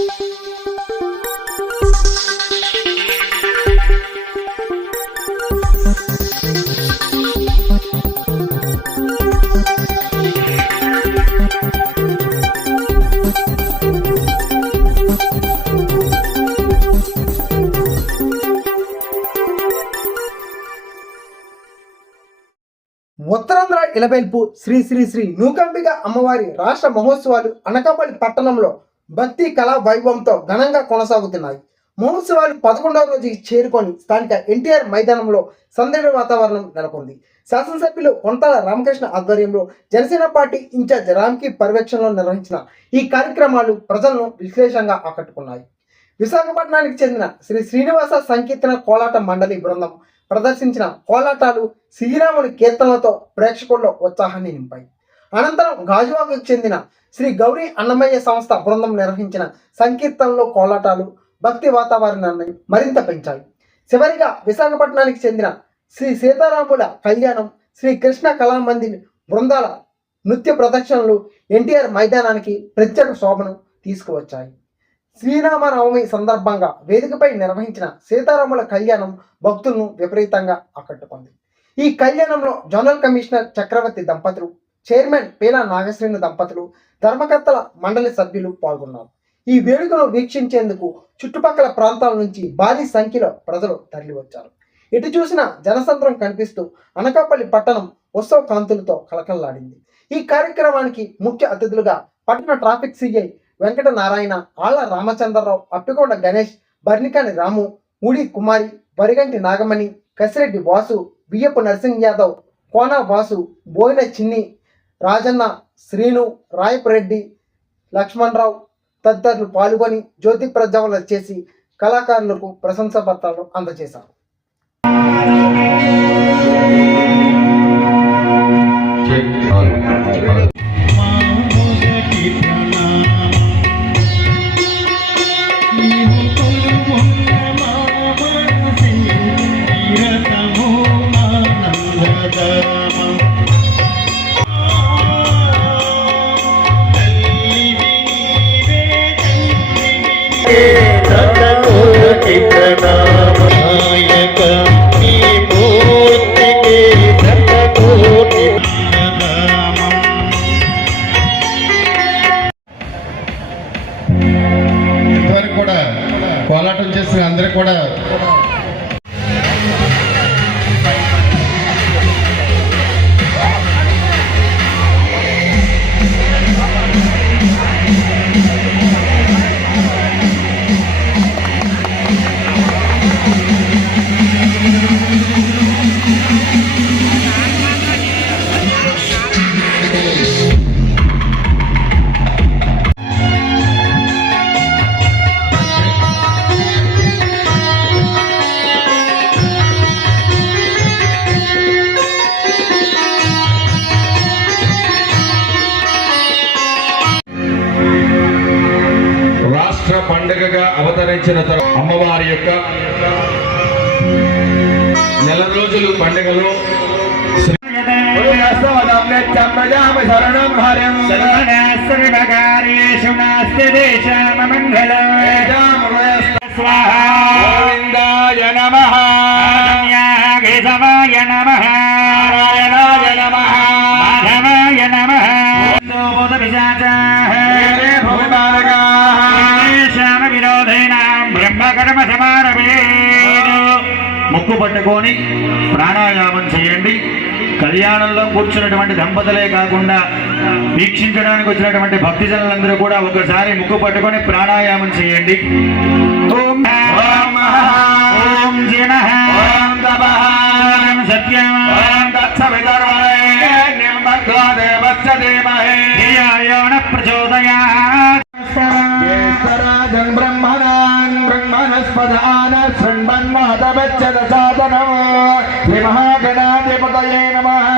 ఉత్తరాంధ్ర ఇలవేల్పు శ్రీ శ్రీ శ్రీ నూకాంబిక అమ్మవారి రాష్ట్ర మహోత్సవాలు అనకాపల్లి పట్టణంలో భక్తి కళా వైభవంతో ఘనంగా కొనసాగుతున్నాయి. మహోత్సవాలు 11వ రోజుకి చేరుకొని స్థానిక ఎన్టీఆర్ మైదానంలో సందడి వాతావరణం నెలకొంది. శాసనసభ్యులు కొంతాల రామకృష్ణ ఆధ్వర్యంలో జనసేన పార్టీ ఇన్ఛార్జ్ రామ్కి పర్యవేక్షణలో నిర్వహించిన ఈ కార్యక్రమాలు ప్రజలను విశేషంగా ఆకట్టుకున్నాయి. విశాఖపట్నానికి చెందిన శ్రీ శ్రీనివాస సంకీర్తన కోలాట మండలి బృందం ప్రదర్శించిన కోలాటాలు శ్రీరాముని కీర్తనలతో ప్రేక్షకుల్లో ఉత్సాహాన్ని నింపాయి. అనంతరం గాజువాకకు చెందిన శ్రీ గౌరీ అన్నమయ్య సంస్థ బృందం నిర్వహించిన సంకీర్తనలు కోలాటాలు భక్తి వాతావరణాన్ని మరింత పెంచాయి. చివరిగా విశాఖపట్నానికి చెందిన శ్రీ సీతారాముల కళ్యాణం శ్రీ కృష్ణ కళామందిర్ బృందాల నృత్య ప్రదర్శనలు ఎన్టీఆర్ మైదానానికి ప్రత్యేక శోభను తీసుకువచ్చాయి. శ్రీరామనవమి సందర్భంగా వేదికపై నిర్వహించిన సీతారాముల కళ్యాణం భక్తులను విపరీతంగా ఆకట్టుకుంది. ఈ కళ్యాణంలో జనరల్ కమిషనర్ చక్రవర్తి దంపతులు, చైర్మన్ పీలా నాగశ్రీను దంపతులు, ధర్మకర్తల మండలి సభ్యులు పాల్గొన్నారు. ఈ వేడుకను వీక్షించేందుకు చుట్టుపక్కల ప్రాంతాల నుంచి భారీ సంఖ్యలో ప్రజలు తరలివచ్చారు. ఎటు చూసినా జనసంద్రం కనిపిస్తూ అనకాపల్లి పట్టణం ఉత్సవ కాంతులతో కలకల్లాడింది. ఈ కార్యక్రమానికి ముఖ్య అతిథులుగా పట్టణ ట్రాఫిక్ సిఐ వెంకట నారాయణ, ఆళ్ల రామచంద్రరావు, అప్పికొండ గణేష్, బర్నికాని రాము, ఊడి కుమారి, బరిగంటి నాగమణి, కసిరెడ్డి వాసు, బియ్యపు నరసింగ్ యాదవ్, కోనా వాసు, బోయిన చిన్ని, రాజన్న, శ్రీను, రాయపురెడ్డి, లక్ష్మణరావు తదితరులు పాల్గొని జ్యోతి ప్రజ్వలన చేసి కళాకారులకు ప్రశంసా పత్రాలు అందజేశారు. ఇంతవరకు కూడా కోలాటం చేసిన అందరూ కూడా పండుగగా అవతరించిన అమ్మవారి యొక్క నెల రోజులు పండుగలో గోవిందాయ నమః, కేశవాయ నమః, నారాయణాయ నమః, మాధవాయ నమః, బ్రహ్మకర్మ సమారభేదు. ముక్కు పట్టుకొని ప్రాణాయామం చేయండి. కళ్యాణంలో కూర్చున్నటువంటి దంపతులే కాకుండా వీక్షించడానికి వచ్చినటువంటి భక్తిజనులందరూ కూడా ఒకసారి ముక్కు పట్టుకొని ప్రాణాయామం చేయండి. ఓం ఓం జినః ఓం తపః ఓం సత్యం ఓం తత్సవితుర్వరేణ్యం భర్గో దేవస్య ధీమహి ధియో న ప్రచోదయాత్. జ్యేష్ఠరాజన్ బ్రహ్మణాన్ బ్రహ్మణస్పదాన శృణ్వన్నోతవచ్చద సాధనమో శ్రీ మహాగణాధిపతయే నమః.